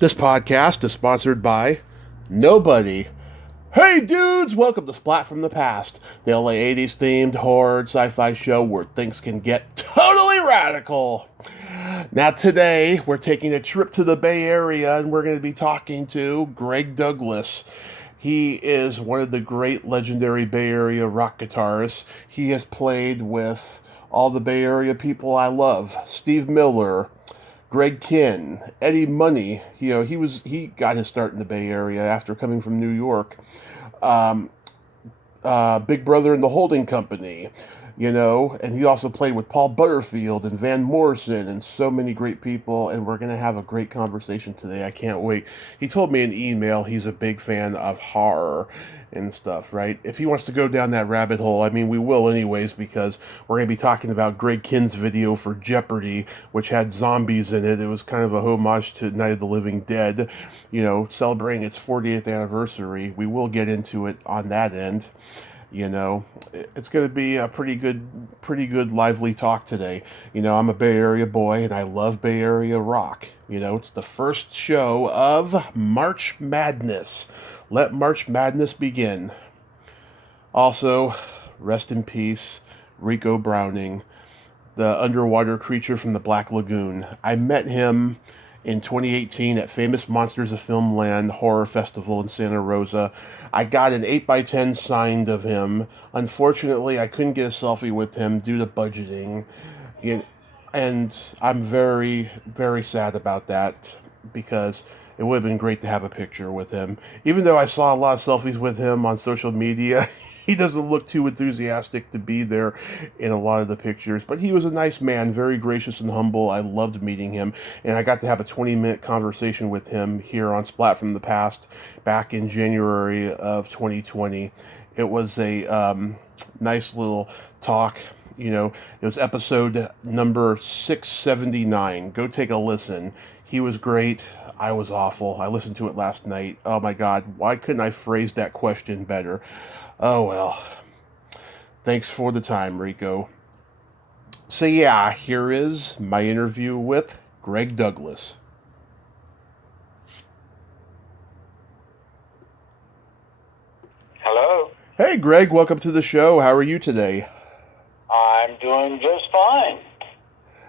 This podcast is sponsored by nobody. Hey dudes, welcome to Splat from the Past, the LA 80s themed horror sci-fi show where things can get totally radical. Now today, we're taking a trip to the Bay Area and we're going to be talking to Greg Douglas. He is one of the great legendary Bay Area rock guitarists. He has played with all the Bay Area people I love. Steve Miller, Greg Kihn, Eddie Money. He got his start in the Bay Area after coming from New York. Um, Big Brother and the Holding Company, and he also played with Paul Butterfield and Van Morrison and so many great people. And we're going to have a great conversation today. I can't wait. He told me in email he's a big fan of horror and stuff, right? If he wants to go down that rabbit hole, I mean, we will anyways, because we're going to be talking about Greg Kihn's video for Jeopardy, which had zombies in it. It was kind of a homage to Night of the Living Dead, celebrating its 40th anniversary. We will get into it on that end. It's going to be a pretty good, lively talk today. I'm a Bay Area boy and I love Bay Area rock. It's the first show of March Madness. Let March Madness begin. Also, rest in peace, Rico Browning, the underwater creature from the Black Lagoon. I met him in 2018 at Famous Monsters of Filmland Horror Festival in Santa Rosa. I got an 8x10 signed of him. Unfortunately, I couldn't get a selfie with him due to budgeting. And I'm very, very sad about that because it would have been great to have a picture with him. Even though I saw a lot of selfies with him on social media, he doesn't look too enthusiastic to be there in a lot of the pictures. But he was a nice man, very gracious and humble. I loved meeting him. And I got to have a 20-minute conversation with him here on Splat from the Past back in January of 2020. It was a nice little talk. It was episode number 679. Go take a listen. He was great. I was awful. I listened to it last night. Oh my God, why couldn't I phrase that question better? Oh well. Thanks for the time, Rico. So yeah, here is my interview with Greg Douglas. Hello. Hey Greg, welcome to the show. How are you today? I'm doing just fine.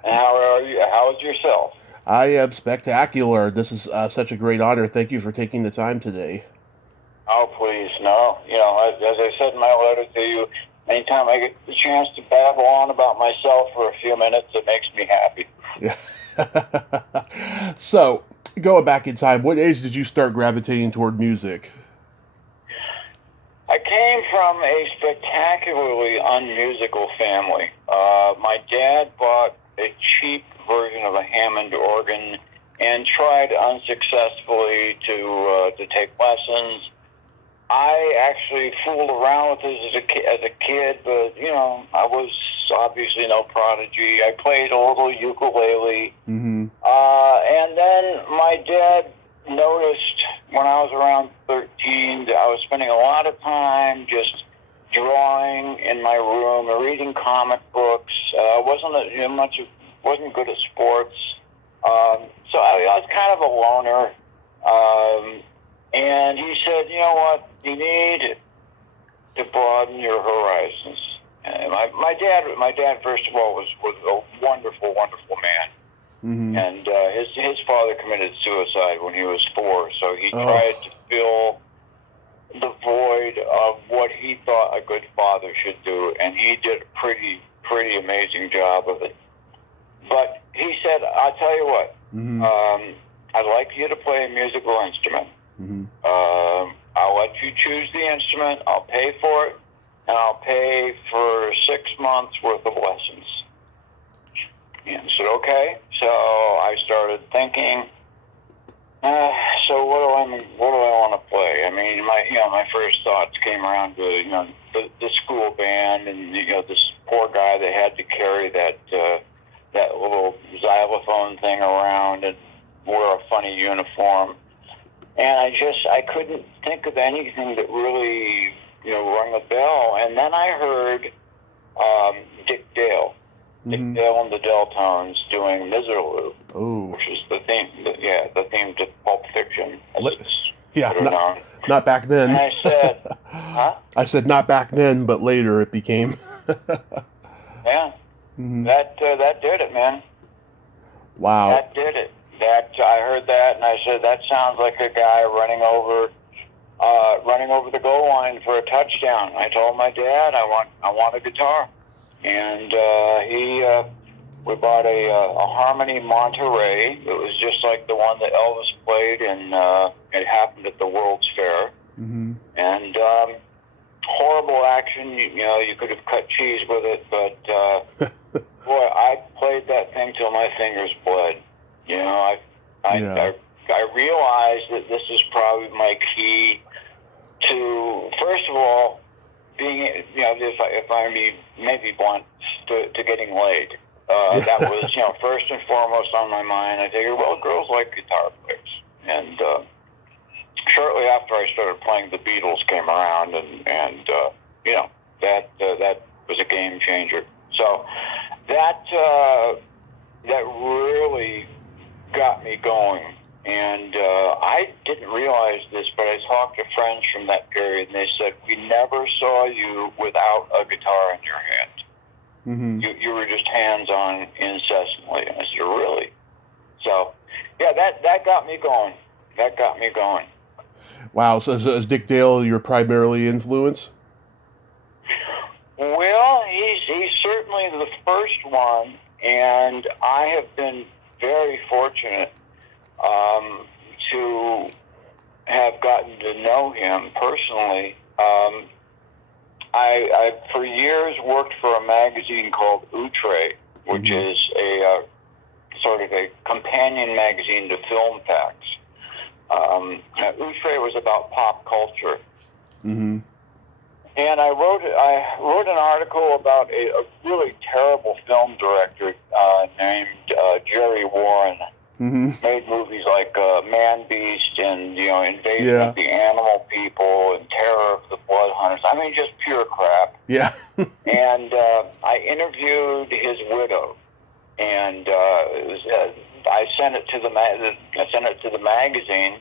And how are you? How's yourself? I am spectacular. This is such a great honor. Thank you for taking the time today. Oh, please, no. As I said in my letter to you, anytime I get the chance to babble on about myself for a few minutes, it makes me happy. Yeah. So, going back in time, what age did you start gravitating toward music? I came from a spectacularly unmusical family. My dad bought a cheap version of a Hammond organ and tried unsuccessfully to take lessons. I actually fooled around with this as a kid, but I was obviously no prodigy. I played a little ukulele, and then my dad noticed when I was around 13 that I was spending a lot of time just drawing in my room or reading comic books. Wasn't good at sports, so I was kind of a loner. And he said, "You know what? You need to broaden your horizons." And my dad, first of all, was a wonderful, wonderful man. Mm-hmm. And his father committed suicide when he was 4, so he tried to fill the void of what he thought a good father should do, and he did a pretty amazing job of it. But he said, "I'll tell you what, I'd like you to play a musical instrument. I'll let you choose the instrument, I'll pay for it, and I'll pay for 6 months worth of lessons." And I said, "Okay." So I started thinking, so what do I want to play? I mean, my first thoughts came around to the school band, and this poor guy that had to carry that little xylophone thing around and wear a funny uniform. And I couldn't think of anything that really rung a bell. And then I heard Dick Dale. Dick Dale and the Deltones doing Miserlou, which is the theme to Pulp Yeah, Could have known. not back then. And I said, huh? I said not back then, but later it became. Yeah. Mm-hmm. That did it, man. Wow. That did it. I heard that, and I said, that sounds like a guy running over the goal line for a touchdown. I told my dad, I want a guitar, and we bought a Harmony Monterey. It was just like the one that Elvis played, and it happened at the World's Fair. Mm-hmm. And horrible action. You could have cut cheese with it, but boy, I played that thing till my fingers bled. I realized that this is probably my key to, first of all, being, if I may be blunt, to getting laid. That was, first and foremost on my mind. I figured, well, girls like guitar players. And shortly after I started playing, the Beatles came around, and that was a game changer. So that really got me going. And I didn't realize this, but I talked to friends from that period, and they said, we never saw you without a guitar in your hand. Mm-hmm. You were just hands-on incessantly. And I said, really? So, yeah, that got me going. That got me going. Wow. So is Dick Dale your primarily influence? Well, he's certainly the first one, and I have been very fortunate to have gotten to know him personally. I for years worked for a magazine called Outre, which mm-hmm. is a sort of a companion magazine to Film Facts. Outre was about pop culture. Mm-hmm. And I wrote an article about a really terrible film director named Jerry Warren. Mm-hmm. Made movies like Man Beast and Invasion of the Animal People and Terror of the Blood Hunters. I mean, just pure crap. Yeah. And I interviewed his widow, and I sent it to the magazine,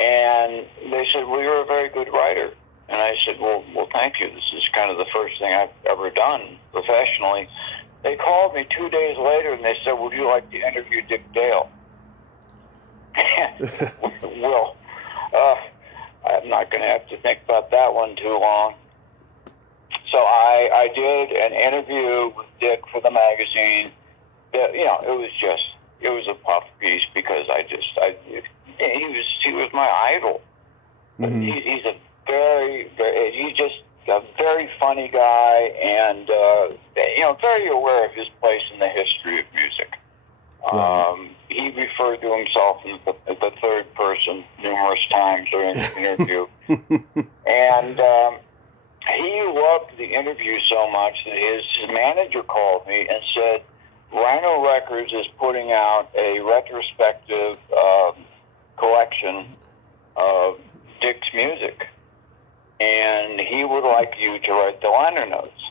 and they said, "Well, you're a very good writer." And I said, well, thank you. This is kind of the first thing I've ever done professionally. They called me 2 days later, and they said, would you like to interview Dick Dale? Well, I'm not going to have to think about that one too long. So I did an interview with Dick for the magazine. It was a puff piece because he was my idol. Mm-hmm. He's he's just a very funny guy, and very aware of his place in the history of music. Right. He referred to himself in the third person numerous times during the interview, and he loved the interview so much that his manager called me and said, Rhino Records is putting out a retrospective collection of Dick's music, and he would like you to write the liner notes.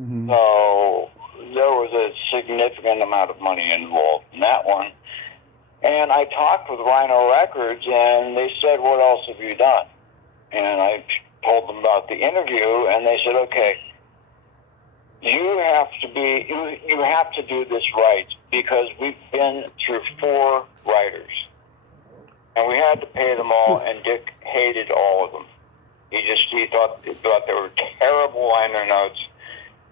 Mm-hmm. So there was a significant amount of money involved in that one. And I talked with Rhino Records, and they said, what else have you done? And I told them about the interview, and they said, okay, you have to do this right, because we've been through 4 writers. And we had to pay them all, and Dick hated all of them. He thought they were terrible liner notes.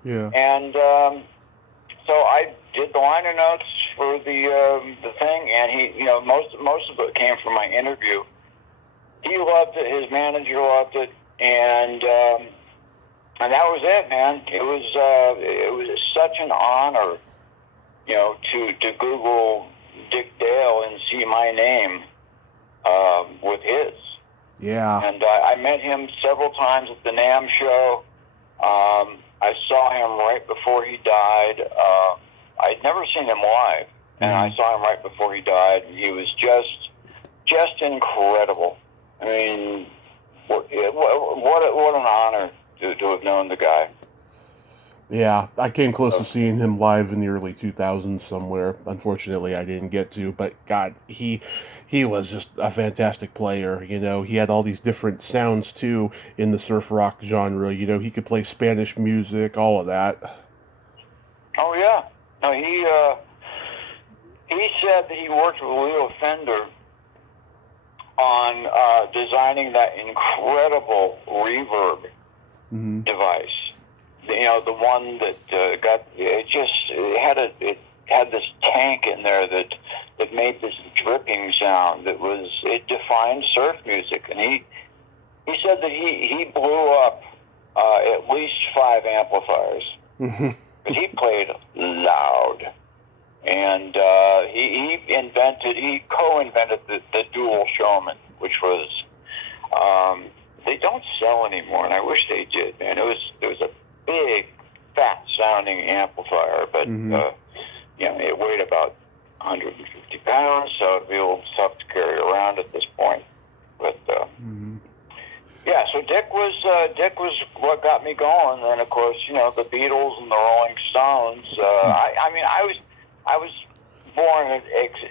Yeah. And so I did the liner notes for the thing, and he, most of it came from my interview. He loved it. His manager loved it, and that was it, man. It was such an honor, to Google Dick Dale and see my name with his. Yeah. And I met him several times at the NAMM show. I saw him right before he died. I'd never seen him live, and I saw him right before he died. He was just incredible. I mean, what an honor to have known the guy. Yeah, I came close to seeing him live in the early 2000s somewhere. Unfortunately, I didn't get to, but God, he was just a fantastic player. You know, he had all these different sounds too in the surf rock genre. You know, he could play Spanish music, all of that. Oh yeah. No, he said that he worked with Leo Fender on designing that incredible reverb device. You know, the one that got it had this tank in there that made this dripping sound it defined surf music, and he said that he blew up at least 5 amplifiers. But he played loud, and he co-invented the dual showman, which was they don't sell anymore, and I wish they did. Man, it was a big, fat sounding amplifier, but you know, it weighed about 150 pounds, so it'd be a little tough to carry around at this point. But yeah, so Dick was what got me going, and of course, you know, the Beatles and the Rolling Stones. I mean, I was born at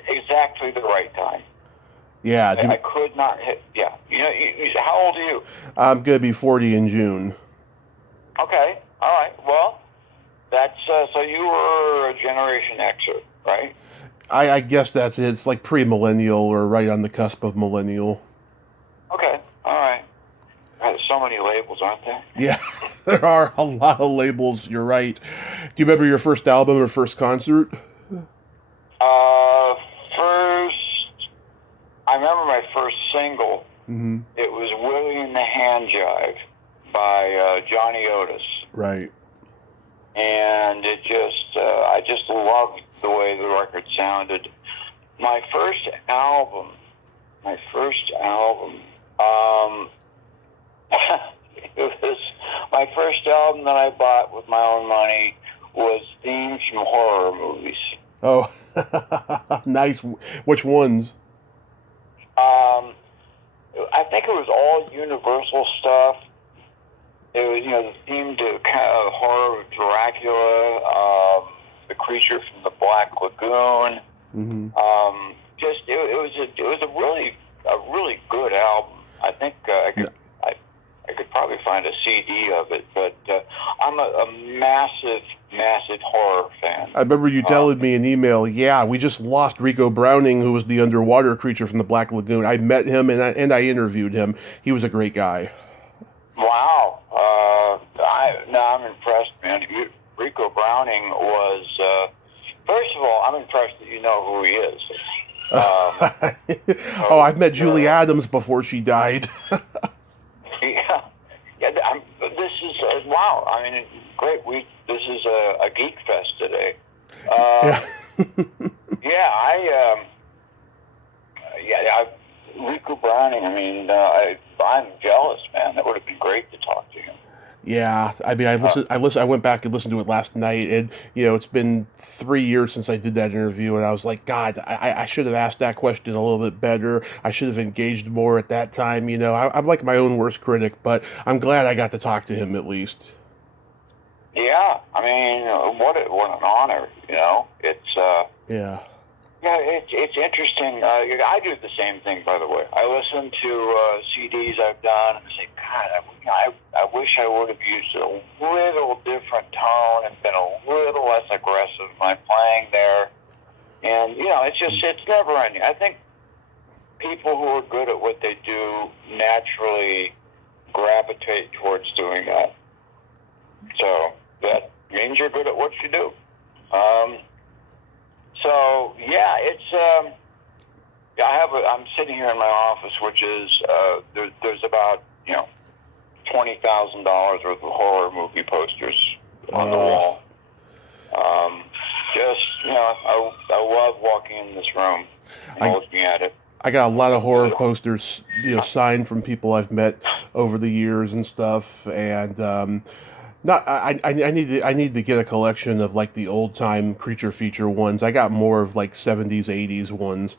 exactly the right time. Yeah, I could not hit. Yeah, you know, how old are you? I'm gonna be 40 in June. Okay, all right. Well, that's so you were a Generation Xer, right? I guess that's it. It's like pre-millennial or right on the cusp of millennial. Okay, all right. There's so many labels, aren't there? Yeah, there are a lot of labels. You're right. Do you remember your first album or first concert? I remember my first single. It was Willie and the Hand Jive by Johnny Otis. Right. And I just loved the way the record sounded. My first album, it was my first album that I bought with my own money was themes from horror movies. Oh, nice. Which ones? I think it was all Universal stuff. It was, you know, the theme to kind of horror of Dracula, the creature from the Black Lagoon. It was a really good album. I think I could probably find a CD of it, but I'm a massive horror fan. I remember you telling me an email. Yeah, we just lost Rico Browning, who was the underwater creature from the Black Lagoon. I met him and I interviewed him. He was a great guy. Wow. I'm impressed, man. Rico Browning was. First of all, I'm impressed that you know who he is. I've met Julie Adams before she died. Yeah. This is wow. I mean, great. This is a geek fest today. Rico Browning. I mean, I'm jealous, man. That would have been great to talk to him. Yeah, I mean, I went back and listened to it last night, and you know, it's been 3 years since I did that interview, and I was like, God, I should have asked that question a little bit better. I should have engaged more at that time. You know, I'm like my own worst critic, but I'm glad I got to talk to him at least. Yeah, I mean, what an honor. You know, it's yeah. Yeah, it's interesting. I do the same thing, by the way. I listen to CDs I've done and say, God, I wish I would have used a little different tone and been a little less aggressive in my playing there. And, you know, it's never ending. I think people who are good at what they do naturally gravitate towards doing that. So that means you're good at what you do. So yeah, it's I'm sitting here in my office, which is there's about $20,000 worth of horror movie posters on the wall. I love walking in this room and looking at it. I got a lot of horror posters, signed from people I've met over the years and stuff, and I need to get a collection of like the old time creature feature ones. I got more of like 70s, 80s ones,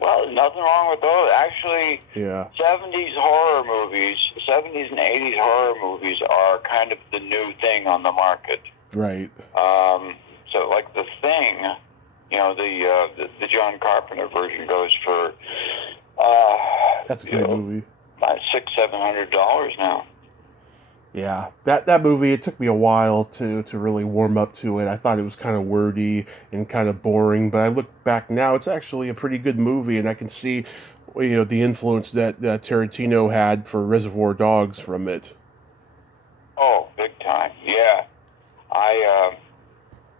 Well, nothing wrong with those. Actually, Yeah. 70s horror movies, 70s and 80s horror movies are kind of the new thing on the market. Right. So like The Thing, you know, the John Carpenter version goes for That's a great movie. About $600-700 now. Yeah, that movie, it took me a while to really warm up to it. I thought it was kind of wordy and kind of boring, but I look back now, it's actually a pretty good movie, and I can see, you know, the influence that Tarantino had for Reservoir Dogs from it. Oh, big time, yeah.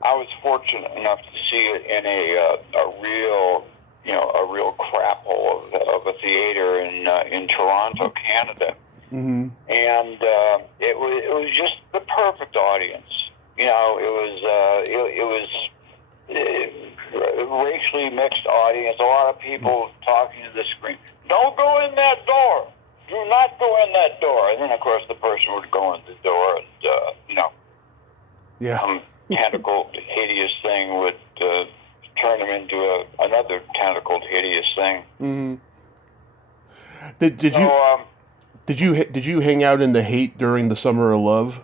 I was fortunate enough to see it in a real, you know, a real crap hole of a theater in Toronto, Canada. Mm-hmm. And it was just the perfect audience. You know, it was a racially mixed audience. A lot of people talking to the screen. Don't go in that door. Do not go in that door. And then, of course, the person would go in the door, and you know, Yeah. tentacled, hideous thing would turn him into another tentacled, hideous thing. Mm-hmm. Did you hang out in the hate during the Summer of Love?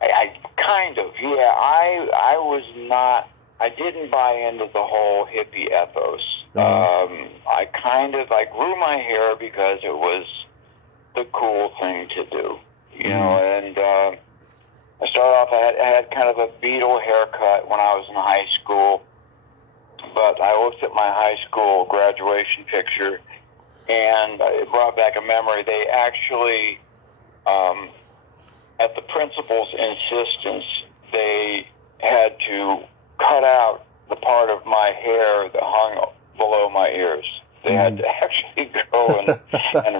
I kind of, yeah. I was not. I didn't buy into the whole hippie ethos. I grew my hair because it was the cool thing to do, you know. And I started off. I had kind of a Beatle haircut when I was in high school, but I looked at my high school graduation picture, and it brought back a memory. They actually, at the principal's insistence, they had to cut out the part of my hair that hung below my ears. They had to actually go and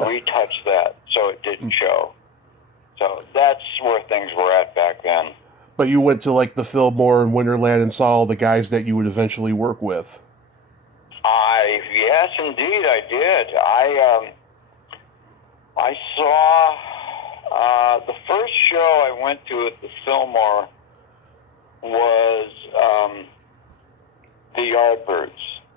retouch that so it didn't show. So that's where things were at back then. But you went to like the Fillmore and Winterland and saw all the guys that you would eventually work with. Yes, indeed, I did. I saw the first show I went to at the Fillmore was the Yardbirds.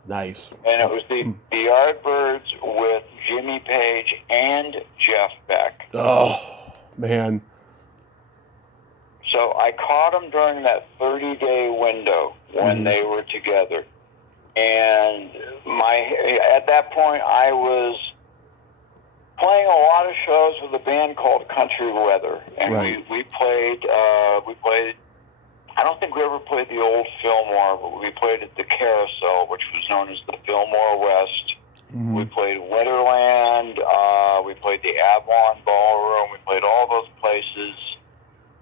Nice. And it was the Yardbirds with Jimmy Page and Jeff Beck. Oh, man. So I caught them during that 30-day window when they were together. And at that point, I was playing a lot of shows with a band called Country Weather. And we played, I don't think we ever played the old Fillmore, but we played at the Carousel, which was known as the Fillmore West. We played Winterland, we played the Avalon Ballroom, we played all those places.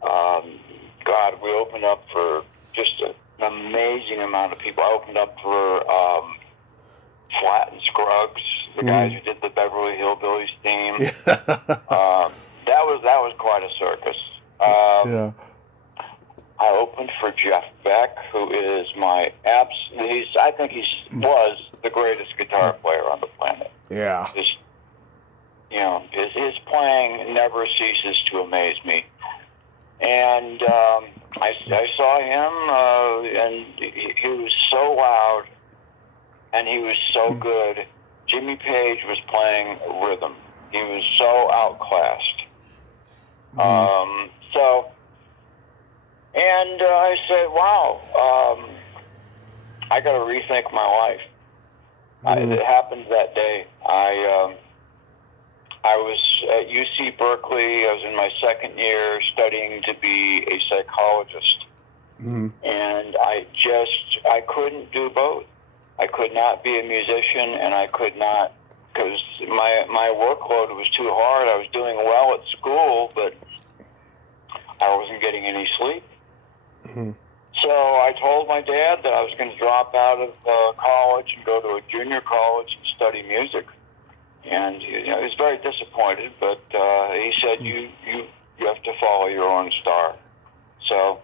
God, we opened up for just an amazing amount of people. I opened up for Splat and Scruggs, the guys who did the Beverly Hillbillies theme. That was quite a circus. Yeah. I opened for Jeff Beck, who is my I think he was the greatest guitar player on the planet. Yeah. You know, his playing never ceases to amaze me. And I saw him, and he was so loud, and he was so good. Jimmy Page was playing rhythm. He was so outclassed. And I said, wow, I got to rethink my life. It happened that day. I was at UC Berkeley. I was in my second year studying to be a psychologist. And I couldn't do both. I could not be a musician, and I could not, because my workload was too hard. I was doing well at school, but I wasn't getting any sleep. So I told my dad that I was going to drop out of college and go to a junior college and study music. And he was very disappointed, but he said, you have to follow your own star. So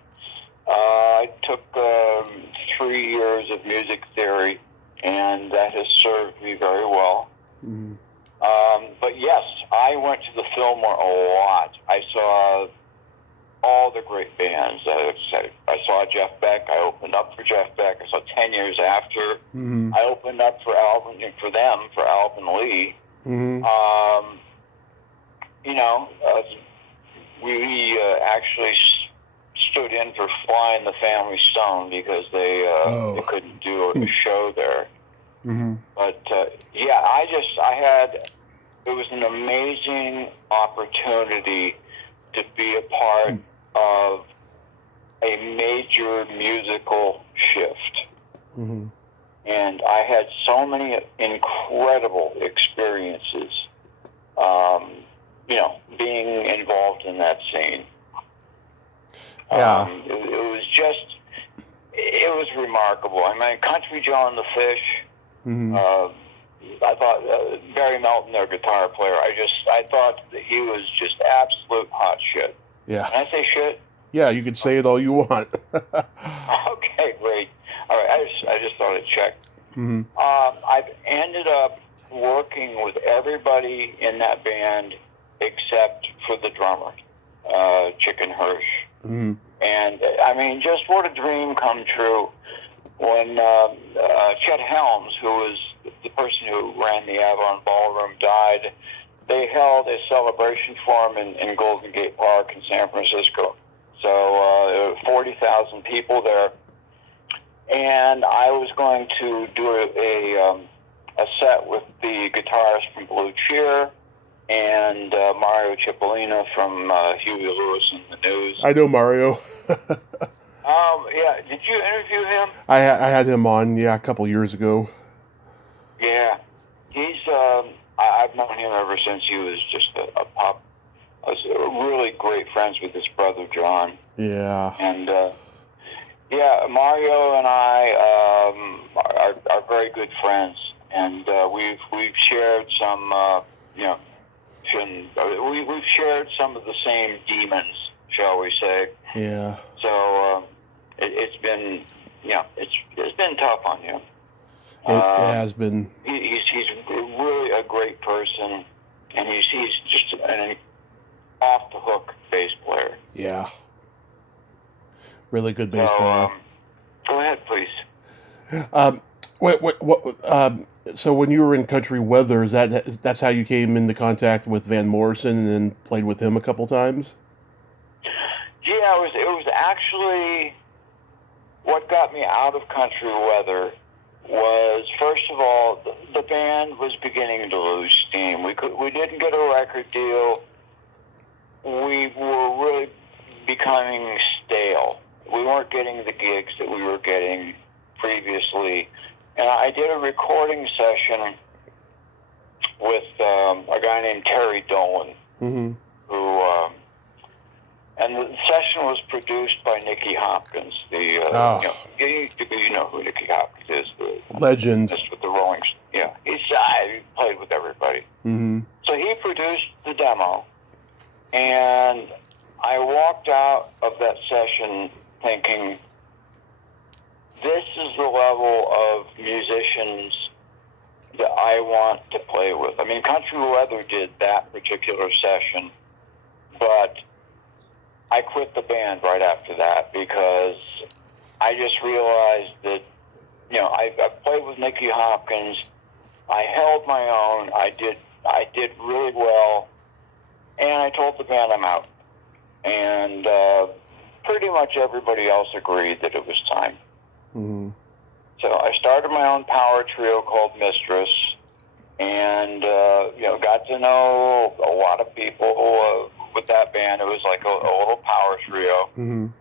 I took 3 years of music theory, and that has served me very well. But yes, I went to the Fillmore a lot. I saw all the great bands. I saw Jeff Beck. I opened up for Jeff Beck. I saw 10 years after. Mm-hmm. I opened up for Alvin Lee. Mm-hmm. You know, we actually stood in for Flying the Family Stone because they couldn't do a show there. Mm-hmm. But it was an amazing opportunity to be a part of a major musical shift. Mm-hmm. And I had so many incredible experiences, being involved in that scene. Yeah. It was remarkable. I mean, Country Joe and the Fish, Mm-hmm. I thought Barry Melton, their guitar player, I thought that he was just absolute hot shit. Yeah. Can I say shit? Yeah, you can say it all you want. Okay, great. All right, I just thought I'd check. Mm-hmm. I've ended up working with everybody in that band except for the drummer, Chicken Hirsch. Mm-hmm. And, I mean, just what a dream come true when Chet Helms, who was the person who ran the Avalon Ballroom, died. They held a celebration for him in Golden Gate Park in San Francisco. So there were 40,000 people there. And I was going to do a set with the guitarist from Blue Cheer and Mario Cipollina from Huey Lewis and the News. I know Mario. Yeah. Did you interview him? I had him on, a couple years ago. Yeah. He's, I've known him ever since he was just a pop. I was really great friends with his brother, John. Yeah. And, Mario and I are very good friends. And we've shared some, we've shared some of the same demons, shall we say. Yeah. So it's been, it's been tough on you. It has been. He's really a great person, and he's just an off the hook bass player. Yeah. Really good bass player. Go ahead, please. So when you were in Country Weather, that's how you came into contact with Van Morrison and played with him a couple times? Yeah, it was actually what got me out of Country Weather was, first of all, the band was beginning to lose steam. We didn't get a record deal. We were really becoming stale. We weren't getting the gigs that we were getting previously. And I did a recording session with a guy named Terry Dolan, mm-hmm. who, and the session was produced by Nicky Hopkins. You know who Nicky Hopkins is, the legend. With the Rolling Stones. Yeah, he played with everybody. Mm-hmm. So he produced the demo, and I walked out of that session thinking, this is the level of musicians that I want to play with. I mean, Country Weather did that particular session, but I quit the band right after that because I just realized that, I played with Nicky Hopkins. I held my own. I did really well, and I told the band I'm out. And pretty much everybody else agreed that it was time. Mm-hmm. So I started my own power trio called Mistress, and got to know a lot of people with that band. It was like a little power trio. Mm-hmm.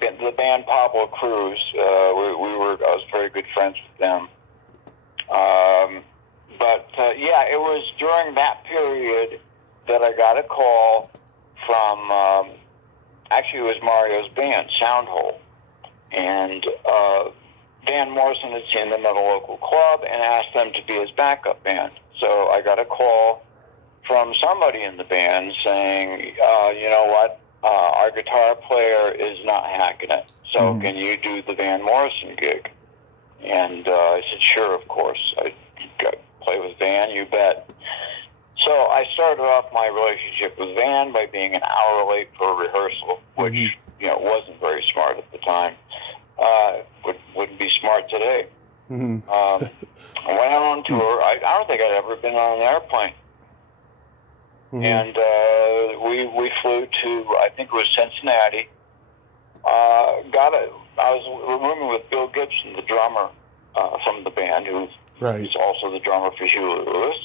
The band Pablo Cruz, I was very good friends with them. It was during that period that I got a call from, actually it was Mario's band, Soundhole. And Van Morrison had seen them at a local club and asked them to be his backup band. So I got a call from somebody in the band saying, you know what, our guitar player is not hacking it, so mm-hmm. Can you do the Van Morrison gig? And I said, sure, of course. I got play with Van, you bet. So I started off my relationship with Van by being an hour late for a rehearsal, which wasn't very smart at the time. Wouldn't be smart today. Mm-hmm. I went out on tour. I don't think I'd ever been on an airplane. Mm-hmm. And we flew to, I think it was Cincinnati. I was rooming with Bill Gibson, the drummer from the band, who is also the drummer for Huey Lewis.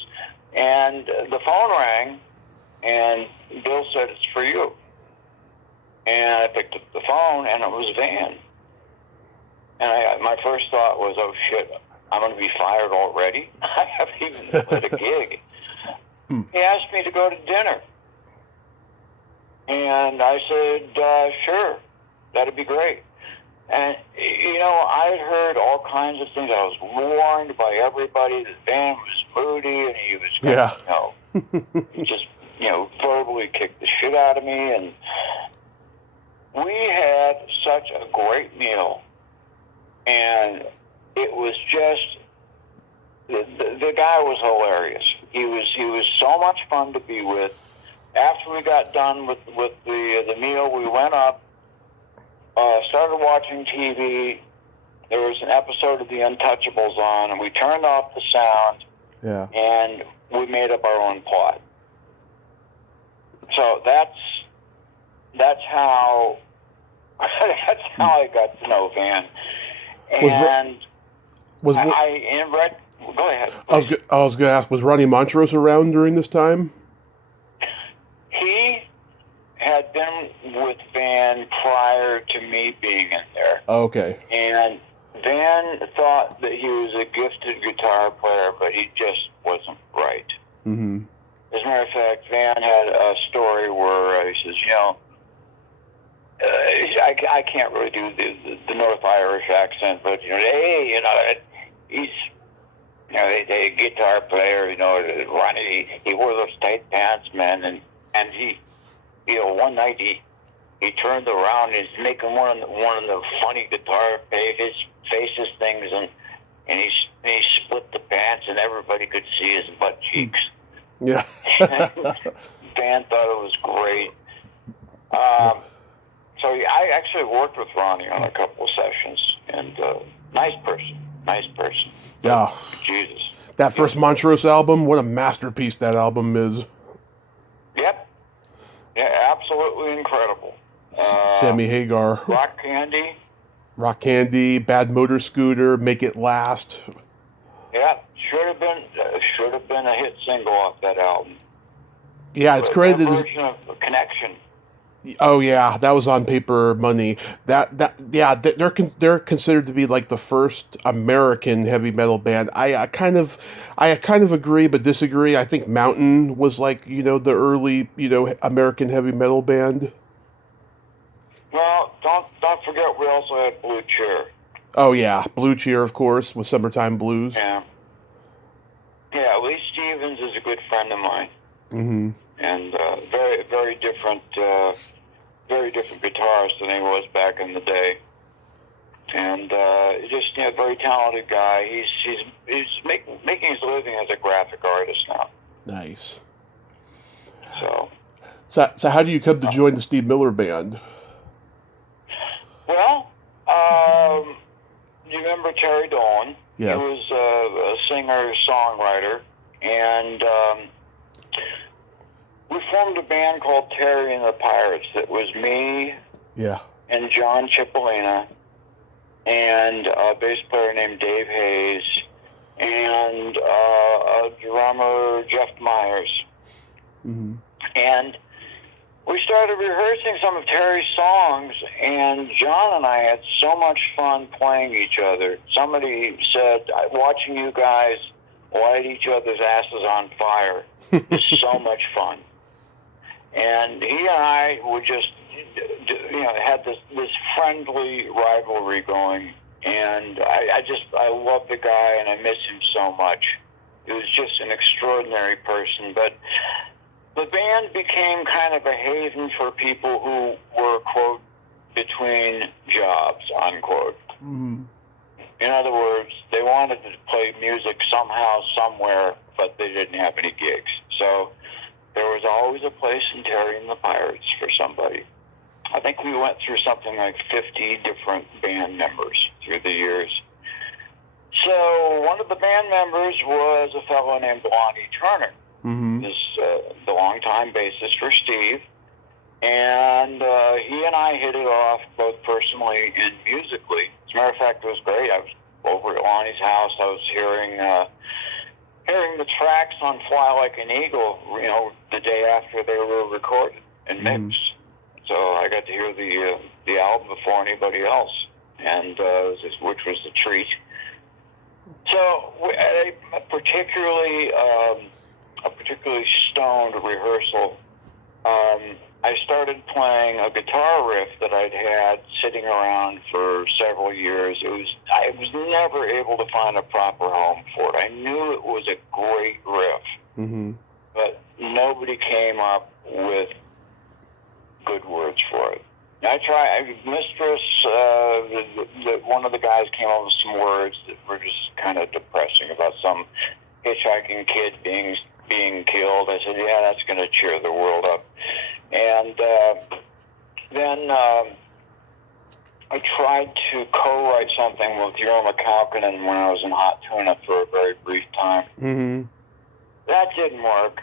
And the phone rang, and Bill said, "It's for you." And I picked up the phone, and it was Van. And my first thought was, "Oh shit, I'm going to be fired already. I haven't even played a gig." He asked me to go to dinner. And I said, "Sure, that'd be great." And, I'd heard all kinds of things. I was warned by everybody that Van was moody and he was he just, verbally kicked the shit out of me. And we had such a great meal. And it was just, the guy was hilarious. He was so much fun to be with. After we got done with the meal, we went up, started watching TV. There was an episode of The Untouchables on, and we turned off the sound. Yeah. And we made up our own plot. So that's how I got to know Van. And go ahead. Please. I was going to ask, was Ronnie Montrose around during this time? He had been with Van prior to me being in there. Okay. And Van thought that he was a gifted guitar player, but he just wasn't right. Mm-hmm. As a matter of fact, Van had a story where he says, I can't really do the North Irish accent, but he's a guitar player. Ronnie, he wore those tight pants, man, and he, one night he turned around and he's making one of the funny guitar faces things, and he split the pants, and everybody could see his butt cheeks. Yeah. Van thought it was great. So I actually worked with Ronnie on a couple of sessions, and nice person. Yeah. Jesus. That first Montrose album, what a masterpiece that album is. Yep. Yeah, absolutely incredible. Sammy Hagar. Rock Candy, Bad Motor Scooter, Make It Last. Yeah, should have been a hit single off that album. Yeah, it's credited as version of Connection. Oh yeah, that was on Paper Money. They're considered to be like the first American heavy metal band. I kind of agree but disagree. I think Mountain was like, the early, American heavy metal band. Well, don't forget we also had Blue Cheer. Oh yeah, Blue Cheer, of course, with Summertime Blues. Yeah. Yeah, Lee Stevens is a good friend of mine. Mm-hmm. And very, very different guitarist than he was back in the day. And just very talented guy. He's making his living as a graphic artist now. Nice. So how do you come to join the Steve Miller Band? Well, you remember Terry Dolan? Yes. He was a singer-songwriter, and we formed a band called Terry and the Pirates. That was me, and John Cipollina, and a bass player named Dave Hayes, and a drummer, Jeff Myers. Mm-hmm. And we started rehearsing some of Terry's songs, and John and I had so much fun playing each other. Somebody said, watching you guys light each other's asses on fire is so much fun. And he and I would just, had this friendly rivalry going. And I love the guy, and I miss him so much. He was just an extraordinary person. But the band became kind of a haven for people who were, quote, between jobs, unquote. Mm-hmm. In other words, they wanted to play music somehow, somewhere, but they didn't have any gigs. So there was always a place in Terry and the Pirates for somebody. I think we went through something like 50 different band members through the years. So one of the band members was a fellow named Lonnie Turner. Mm-hmm. He's the longtime bassist for Steve. And he and I hit it off both personally and musically. As a matter of fact, it was great. I was over at Lonnie's house. I was hearing the tracks on Fly Like an Eagle, the day after they were recorded and mixed. So I got to hear the album before anybody else, and which was a treat. So at a particularly stoned rehearsal, I started playing a guitar riff that I'd had sitting around for several years. I was never able to find a proper home for it. I knew it was a great riff, but nobody came up with good words for it. I tried. Mistress, one of the guys came up with some words that were just kind of depressing about some hitchhiking kid being killed. I said, yeah, that's going to cheer the world up. And then I tried to co-write something with Jorma Kaukonen when I was in Hot Tuna for a very brief time. Mm-hmm. That didn't work.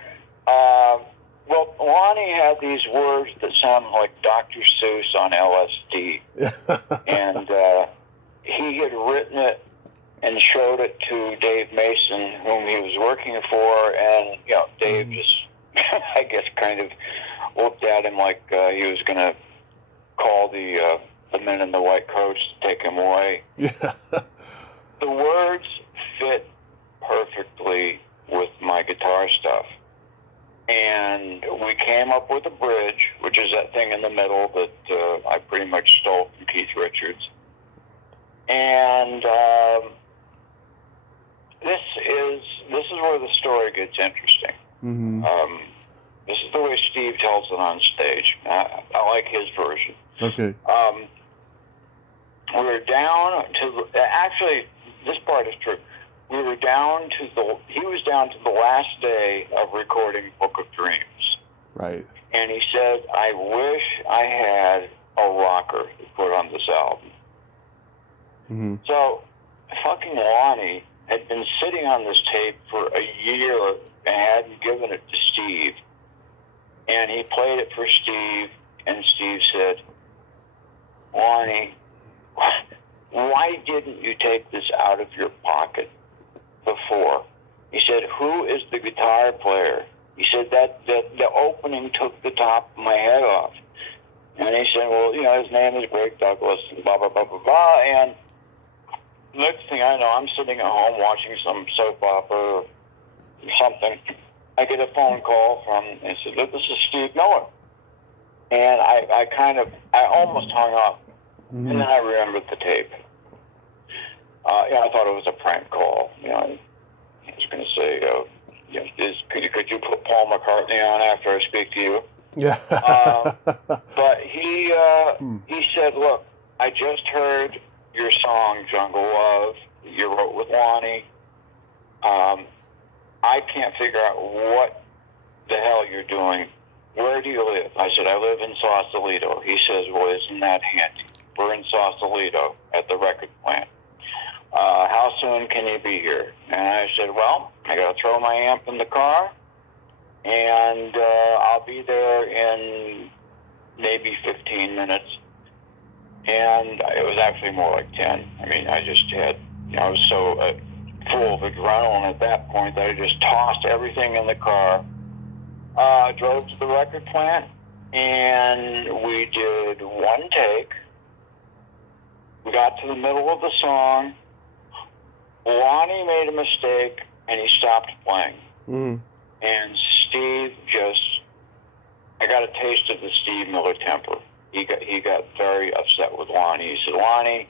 Well, Lonnie had these words that sounded like Dr. Seuss on LSD. And he had written it and showed it to Dave Mason, whom he was working for, and, Dave just, I guess, kind of looked at him like he was going to call the men in the white coats to take him away. Yeah. The words fit perfectly with my guitar stuff. And we came up with a bridge, which is that thing in the middle that I pretty much stole from Keith Richards. And this is where the story gets interesting. Mm-hmm. This is the way Steve tells it on stage. I like his version. Okay. We were down to actually, this part is true. We were down to he was down to the last day of recording Book of Dreams. Right. And he said, I wish I had a rocker to put on this album. Mm-hmm. So, fucking Lonnie had been sitting on this tape for a year and hadn't given it to Steve. And he played it for Steve, and Steve said, Lonnie, why didn't you take this out of your pocket before? He said, who is the guitar player? He said, that the opening took the top of my head off. And he said, well, his name is Greg Douglas, and blah, blah, blah, blah, blah. And next thing I know, I'm sitting at home watching some soap opera or something. I get a phone call and said, look, this is Steve Miller. And I almost hung up. Mm-hmm. And then I remembered the tape. I thought it was a prank call. I was going to say, could you put Paul McCartney on after I speak to you? Yeah. But he said, look, I just heard your song, Jungle Love, you wrote with Lonnie. I can't figure out what the hell you're doing. Where do you live? I said, I live in Sausalito. He says, well, isn't that handy? We're in Sausalito at the record plant. How soon can you be here? And I said, well, I got to throw my amp in the car, and I'll be there in maybe 15 minutes. And it was actually more like 10. I mean, I just had, I was so full of adrenaline at that point that I just tossed everything in the car, drove to the record plant, and we did one take. We got to the middle of the song. Lonnie made a mistake, and he stopped playing. Mm. And Steve I got a taste of the Steve Miller temper. He got very upset with Lonnie. He said, Lonnie,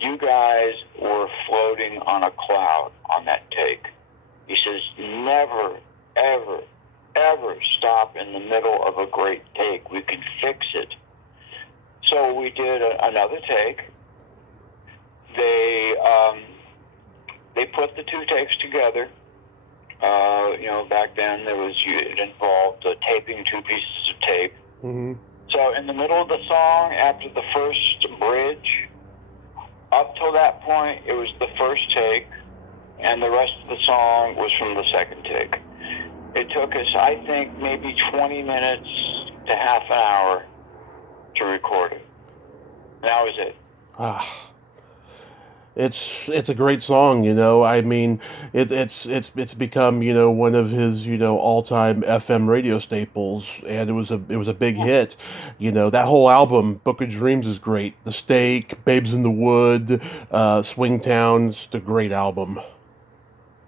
you guys were floating on a cloud on that take. He says, never, ever, ever stop in the middle of a great take. We can fix it. So we did another take. They put the two takes together, Back then it involved taping 2 pieces of tape. Mm-hmm. So in the middle of the song, after the first bridge, up till that point, it was the first take, and the rest of the song was from the second take. It took us, I think, maybe 20 minutes to half an hour to record it. And that was it. It's a great song, I mean, it's become, one of his, all-time FM radio staples, and it was a big hit. That whole album, Book of Dreams, is great. The Stake, Babes in the Wood, Swing Town's a great album.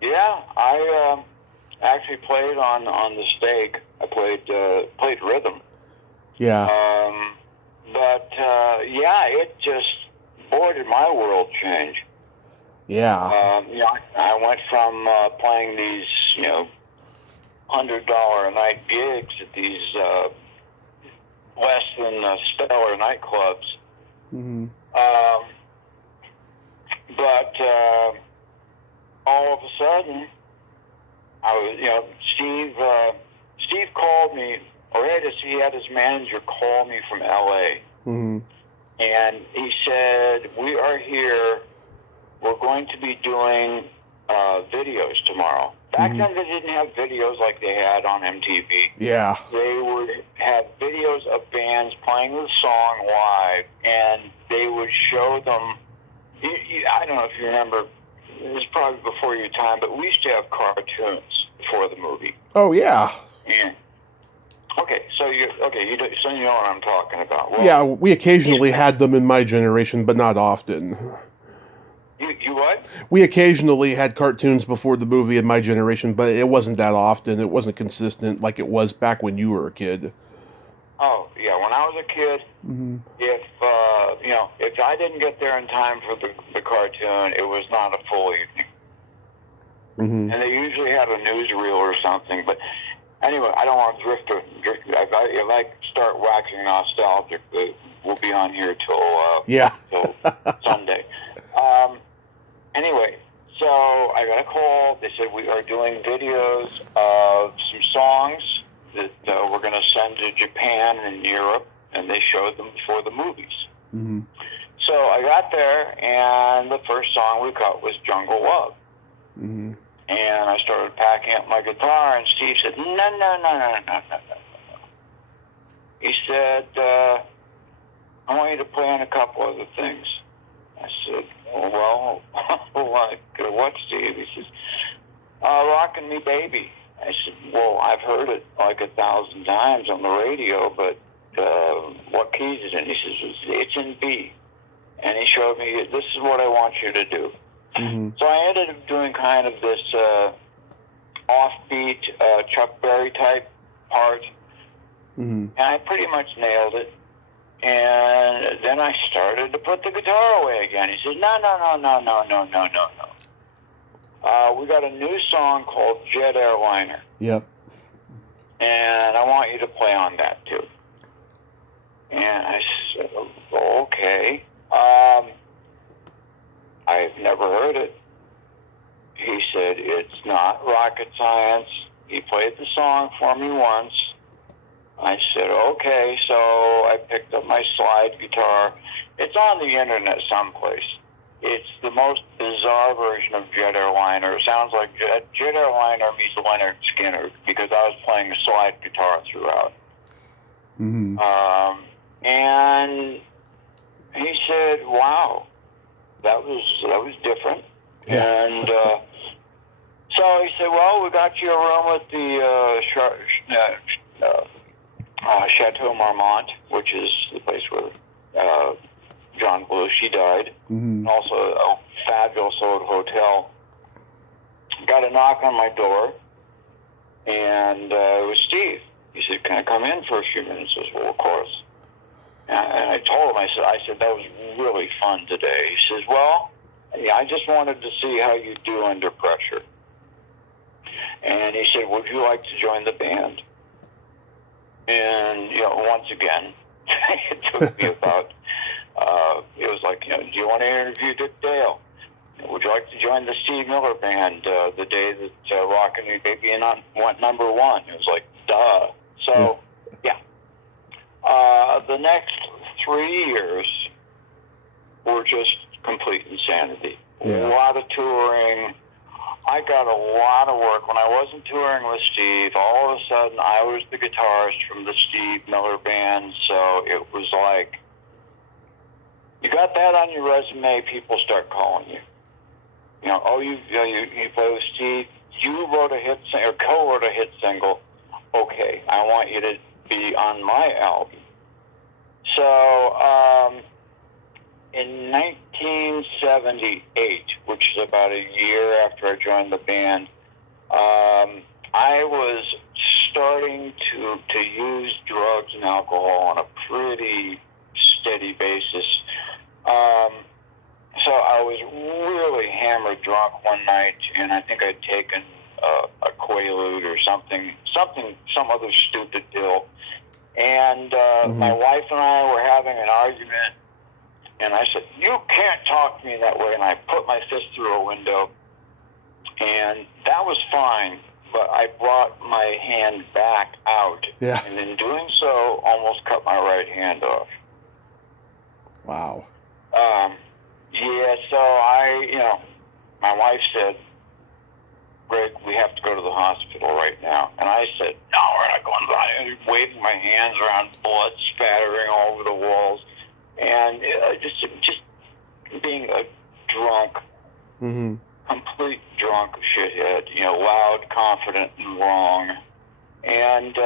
Yeah, I actually played on the Stake. I played rhythm. Yeah. It just, boy, did my world change. Yeah. I went from playing these, $100 a night gigs at these less than stellar nightclubs. Mm-hmm. All of a sudden, I was, Steve called me, or he had his manager call me from L.A. Mm-hmm. And he said, "We are here. We're going to be doing videos tomorrow." Back then, they didn't have videos like they had on MTV. Yeah. They would have videos of bands playing the song live, and they would show them. I don't know if you remember. It was probably before your time, but we used to have cartoons before the movie. Oh yeah. And so you know what I'm talking about. Well, yeah, we occasionally had them in my generation, but not often. You what? We occasionally had cartoons before the movie in my generation, but it wasn't that often. It wasn't consistent like it was back when you were a kid. Oh yeah, when I was a kid, if I didn't get there in time for the cartoon, it was not a full evening. Mm-hmm. And they usually had a newsreel or something. But anyway, I don't want to drift. If I start waxing nostalgic, we'll be on here till Sunday. Anyway, so I got a call. They said we are doing videos of some songs that we're going to send to Japan and Europe, and they showed them before the movies. Mm-hmm. So I got there, and the first song we got was Jungle Love. Mm-hmm. And I started packing up my guitar, and Steve said, No. He said, I want you to play on a couple other things. I said, well, like what, Steve? He says, Rockin' Me Baby. I said, well, I've heard it like 1,000 times on the radio, but what key is it in? He says, it's in B. And he showed me, this is what I want you to do. Mm-hmm. So I ended up doing kind of this offbeat Chuck Berry type part, mm-hmm. and I pretty much nailed it. And then I started to put the guitar away again. He said, no. We got a new song called Jet Airliner. Yep. And I want you to play on that too. And I said, okay. I've never heard it. He said, it's not rocket science. He played the song for me once. I said, okay. So I picked up my slide guitar. It's on the internet someplace. It's the most bizarre version of Jet Airliner. It sounds like Jet Airliner meets Leonard Skinner, because I was playing the slide guitar throughout. Mm-hmm. And he said, wow, that was different. Yeah. And so he said, well, we got you a room at the Chateau Marmont, which is the place where John Belushi died. Mm-hmm. And also a fabulous old hotel. Got a knock on my door, and it was Steve. He said, can I come in for a few minutes? I said, well, of course. And I told him, I said, that was really fun today. He says, well, yeah, I just wanted to see how you do under pressure. And he said, would you like to join the band? And, once again, it took me about, it was like, do you want to interview Dick Dale? would you like to join the Steve Miller Band the day that Rockin' Me Baby went number one? It was like, duh. So, yeah. The next 3 years were just complete insanity. Yeah. A lot of touring. I got a lot of work. When I wasn't touring with Steve, all of a sudden I was the guitarist from the Steve Miller Band, so it was like, you got that on your resume, people start calling you. You know, oh, you play with Steve, you wrote a hit or co-wrote a hit single. Okay, I want you to be on my album. So, in 1978, which is about a year after I joined the band, I was starting to use drugs and alcohol on a pretty steady basis. So I was really hammered drunk one night, and I think I'd taken a Quaalude or some other stupid pill. And my wife and I were having an argument, and I said, "You can't talk to me that way," and I put my fist through a window, and that was fine, but I brought my hand back out, and in doing so, almost cut my right hand off. Wow. Yeah, so my wife said, "Greg, we have to go to the hospital right now." And I said, "No, we're not going to the hospital." Waving my hands around, blood spattering all over the walls. And just being a drunk, complete drunk shithead, loud, confident, and wrong. And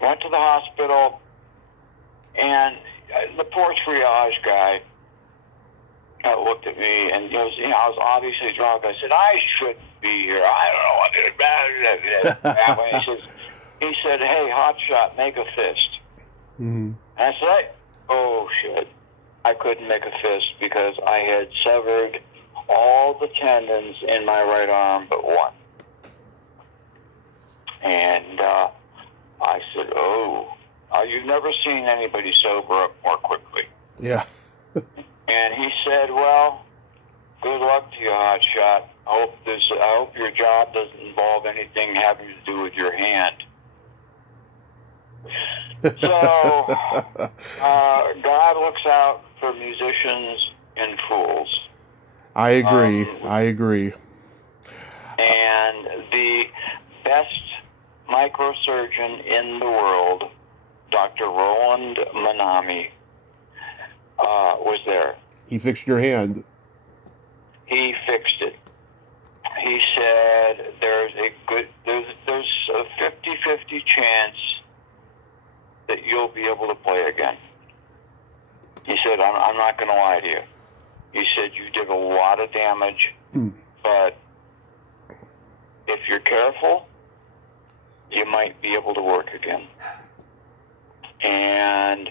went to the hospital, and the poor triage guy looked at me, and I was obviously drunk. I said, "I shouldn't be here. I don't know what to do." He said, "Hey, hotshot, make a fist." And I said, "Oh shit." I couldn't make a fist because I had severed all the tendons in my right arm but one. And I said, "Oh, you've never seen anybody sober up more quickly." Yeah. And he said, "Well, good luck to you, hotshot. I hope your job doesn't involve anything having to do with your hand." So, God looks out for musicians and fools. I agree. And the best microsurgeon in the world, Dr. Roland Manami, was there. He fixed your hand. He fixed it. He said there's a 50-50 chance that you'll be able to play again. He said, I'm not going to lie to you. He said, you did a lot of damage, but if you're careful, you might be able to work again. And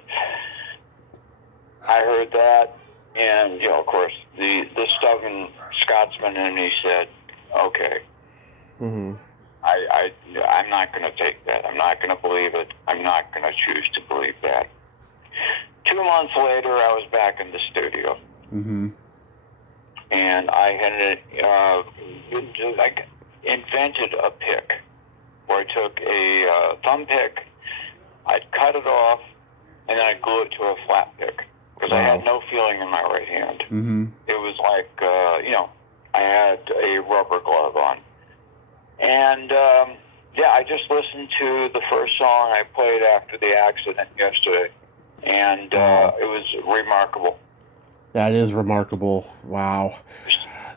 I heard that, and, of course, the stubborn Scotsman in me said, okay, I'm not going to take that. I'm not going to believe it. I'm not going to choose to believe that. 2 months later, I was back in the studio. And I had invented a pick where I took a thumb pick, I'd cut it off, and then I'd glue it to a flat pick because I had no feeling in my right hand. It was like, I had a rubber glove on. And, I just listened to the first song I played after the accident yesterday, and it was remarkable. That is remarkable. Wow.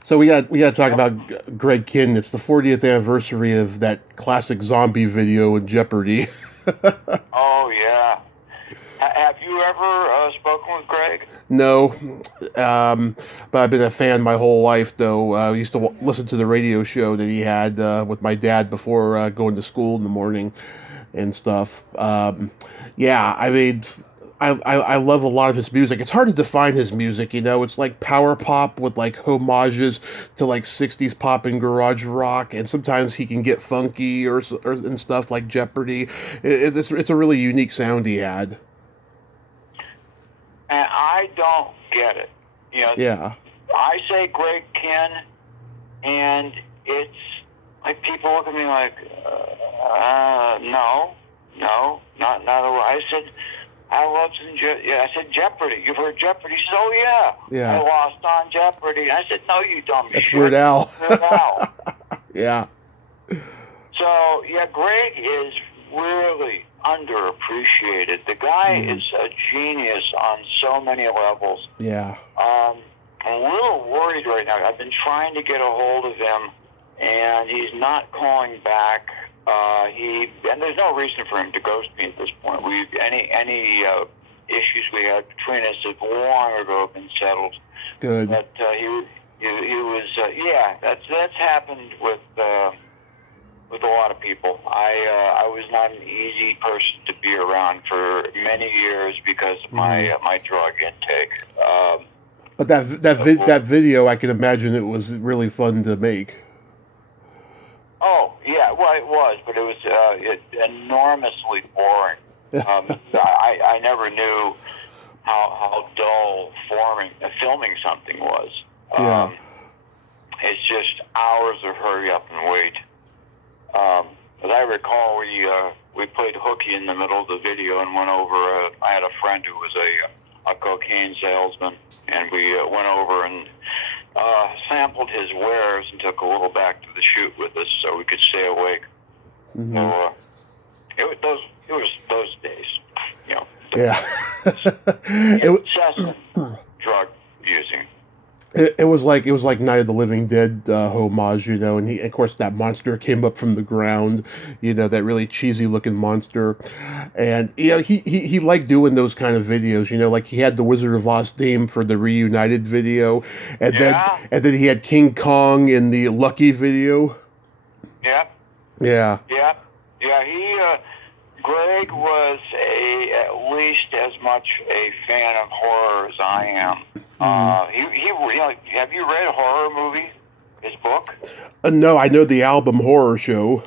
So we got to talk about Greg Kihn. It's the 40th anniversary of that classic zombie video in Jeopardy. Oh, yeah. Have you ever spoken with Greg? No, but I've been a fan my whole life, though. I used to listen to the radio show that he had with my dad before going to school in the morning and stuff. I mean, I love a lot of his music. It's hard to define his music, It's like power pop with like homages to like 60s pop and garage rock, and sometimes he can get funky or and stuff like Jeopardy. It's a really unique sound he had. And I don't get it. Yeah. I say Greg Kihn, and it's like people look at me like, no, not a lot. I said, I love some I said Jeopardy. You've heard Jeopardy? He said, oh yeah. I lost on Jeopardy. I said, no, you dumb That's shit. Weird Al. Weird Al. Yeah. So yeah, Greg is really underappreciated. The guy is a genius on so many levels. Yeah. I'm a little worried right now. I've been trying to get a hold of him, and he's not calling back. And there's no reason for him to ghost me at this point. Any issues we had between us have long ago been settled. Good. But he was that's happened with a lot of people. I was not an easy person to be around for many years because of my drug intake. But that video, I can imagine it was really fun to make. Oh yeah, well it was, but it was enormously boring. I never knew how dull filming something was. It's just hours of hurry up and wait. As I recall, we played hooky in the middle of the video and went over. I had a friend who was a cocaine salesman, and we went over and sampled his wares and took a little back to the shoot with us so we could stay awake. So it was those days, you know. Incessant drug using. It was like Night of the Living Dead homage, you know, and of course that monster came up from the ground, you know, that really cheesy looking monster, and you know he liked doing those kind of videos, you know, like he had the Wizard of Oz theme for the Reunited video, and then he had King Kong in the Lucky video. Yeah. Greg was at least as much a fan of horror as I am. Have you read Horror Movie, his book? No, I know the album Horror Show.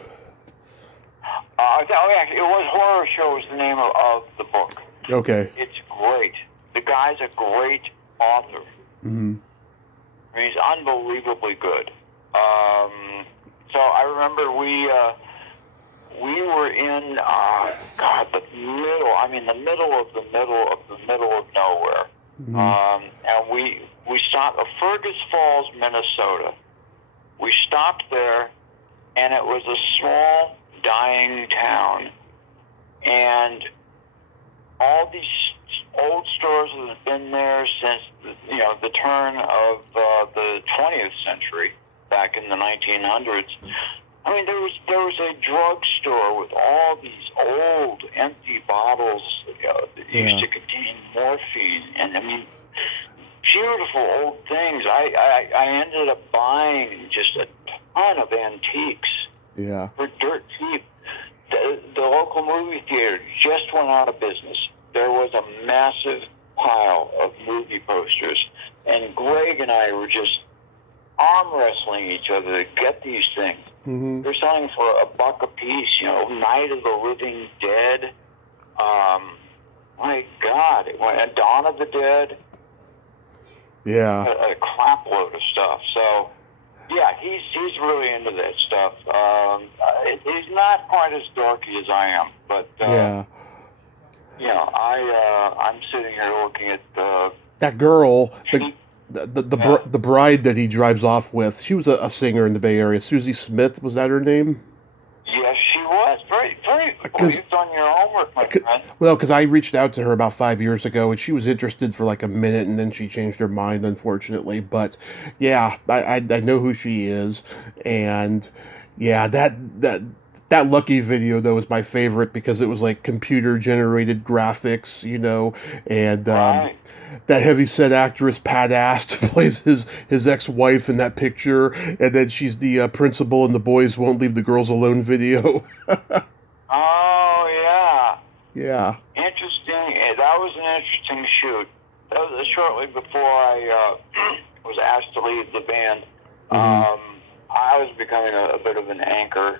It was Horror Show was the name of the book. Okay. It's great. The guy's a great author. I mean, he's unbelievably good. So I remember we were in the middle of nowhere. And we stopped at Fergus Falls, Minnesota. We stopped there, and it was a small, dying town. And all these old stores that had been there since the turn of the 20th century, back in the 1900s. I mean, there was a drugstore with all these old empty bottles that used to contain morphine, and I mean, beautiful old things. I ended up buying just a ton of antiques for dirt cheap. The local movie theater just went out of business. There was a massive pile of movie posters, and Greg and I were just arm wrestling each other to get these things. They're selling for $1 a piece, Night of the Living Dead. My God, Dawn of the Dead. Yeah. A crap load of stuff. So, yeah, he's really into that stuff. He's not quite as dorky as I am, but I'm sitting here looking at that girl. The bride that he drives off with, she was a singer in the Bay Area. Susie Smith, was that her name? Yes, she was. Very, very. Well, you've done your homework, my friend. Well, because I reached out to her about 5 years ago, and she was interested for like a minute, and then she changed her mind, unfortunately. But yeah, I know who she is, and yeah, that Lucky video, though, was my favorite because it was like computer-generated graphics, and that heavy-set actress, Pat Ast, plays his ex-wife in that picture, and then she's the principal in the Boys Won't Leave the Girls Alone video. Oh, yeah. Yeah. Interesting. That was an interesting shoot. That was shortly before I was asked to leave the band. I was becoming a bit of an anchor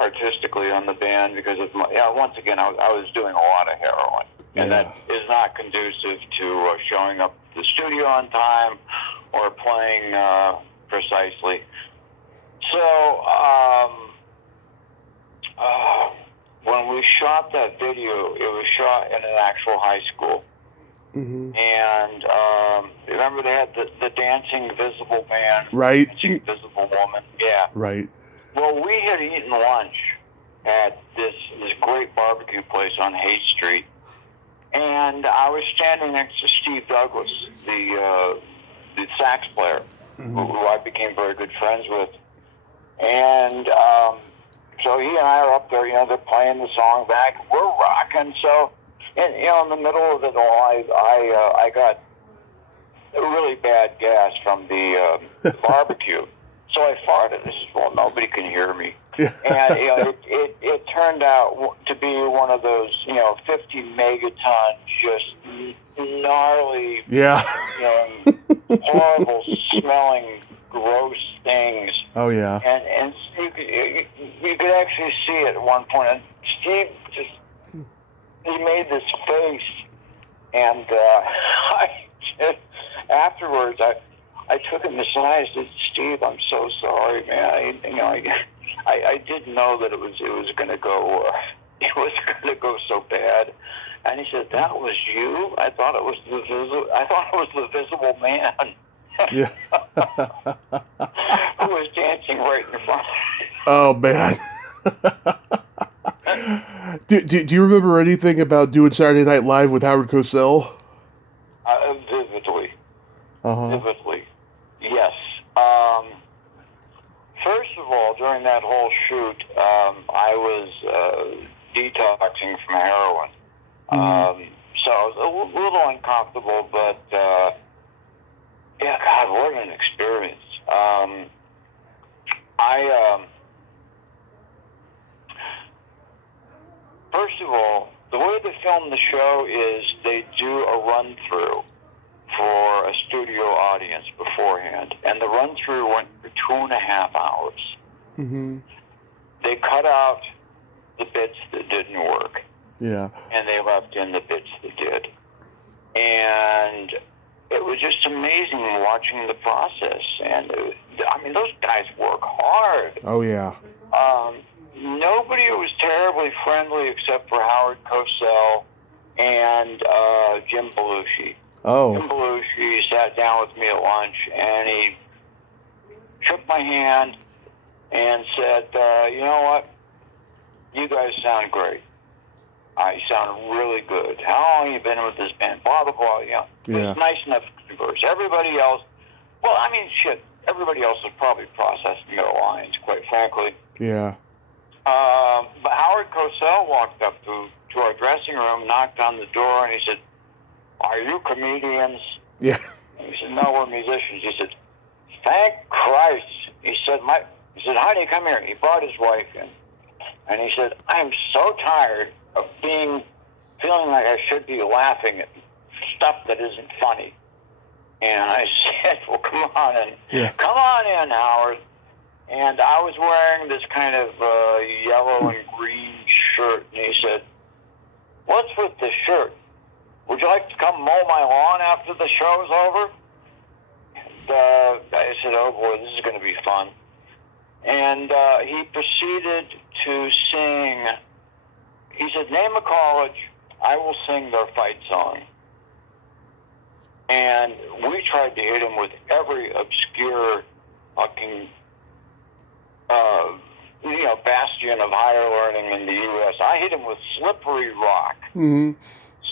artistically on the band because of once again I was doing a lot of heroin, and that is not conducive to showing up at the studio on time or playing precisely. So when we shot that video, it was shot in an actual high school. Mm-hmm. And remember they had the dancing visible man, right? Dancing visible woman, yeah. Right. Well, we had eaten lunch at this great barbecue place on Hayes Street, and I was standing next to Steve Douglas, the sax player, mm-hmm. who I became very good friends with, and so he and I are up there. They're playing the song back. We're rocking. So, and in the middle of it all, I got really bad gas from the barbecue. So I farted. I said, well, nobody can hear me. And it turned out to be one of those 50 megaton just gnarly, horrible smelling, gross things. Oh yeah. And you could actually see it at one point. And Steve he made this face, and afterwards I took him aside. I said, Steve, I'm so sorry, man. I didn't know that it was going to go. It was going to go so bad. And he said, "That was you? I thought it was the visible man." Yeah. Who was dancing right in front. Oh man. Do you remember anything about doing Saturday Night Live with Howard Cosell? Vividly. Uh-huh. Vividly. Yes. First of all, during that whole shoot, I was detoxing from heroin. Mm-hmm. So I was a little uncomfortable, but yeah, God, what an experience. First of all, the way they film the show is they do a run-through for a studio audience beforehand, and the run-through went for 2.5 hours. Mm-hmm. They cut out the bits that didn't work. Yeah. And they left in the bits that did. And it was just amazing watching the process. And those guys work hard. Oh yeah. Nobody was terribly friendly except for Howard Cosell and Jim Belushi. Oh. Jim Belushi sat down with me at lunch, and he shook my hand and said, you know what? You guys sound great. You sound really good. How long have you been with this band? Blah, blah, blah. It was nice enough to converse. Everybody else, everybody else was probably processing their lines, quite frankly. Yeah. But Howard Cosell walked up to our dressing room, knocked on the door, and he said, "Are you comedians?" Yeah. And he said, "No, we're musicians." He said, "Thank Christ." He said, "Honey, come here." He brought his wife in, and he said, "I'm so tired of feeling like I should be laughing at stuff that isn't funny." And I said, "Well, come on in, Howard." And I was wearing this kind of yellow and green shirt, and he said, "What's with the shirt? Would you like to come mow my lawn after the show's over?" And I said, "Oh boy, this is going to be fun." And he proceeded to sing. He said, "Name a college, I will sing their fight song." And we tried to hit him with every obscure fucking bastion of higher learning in the U.S. I hit him with Slippery Rock. Mm-hmm.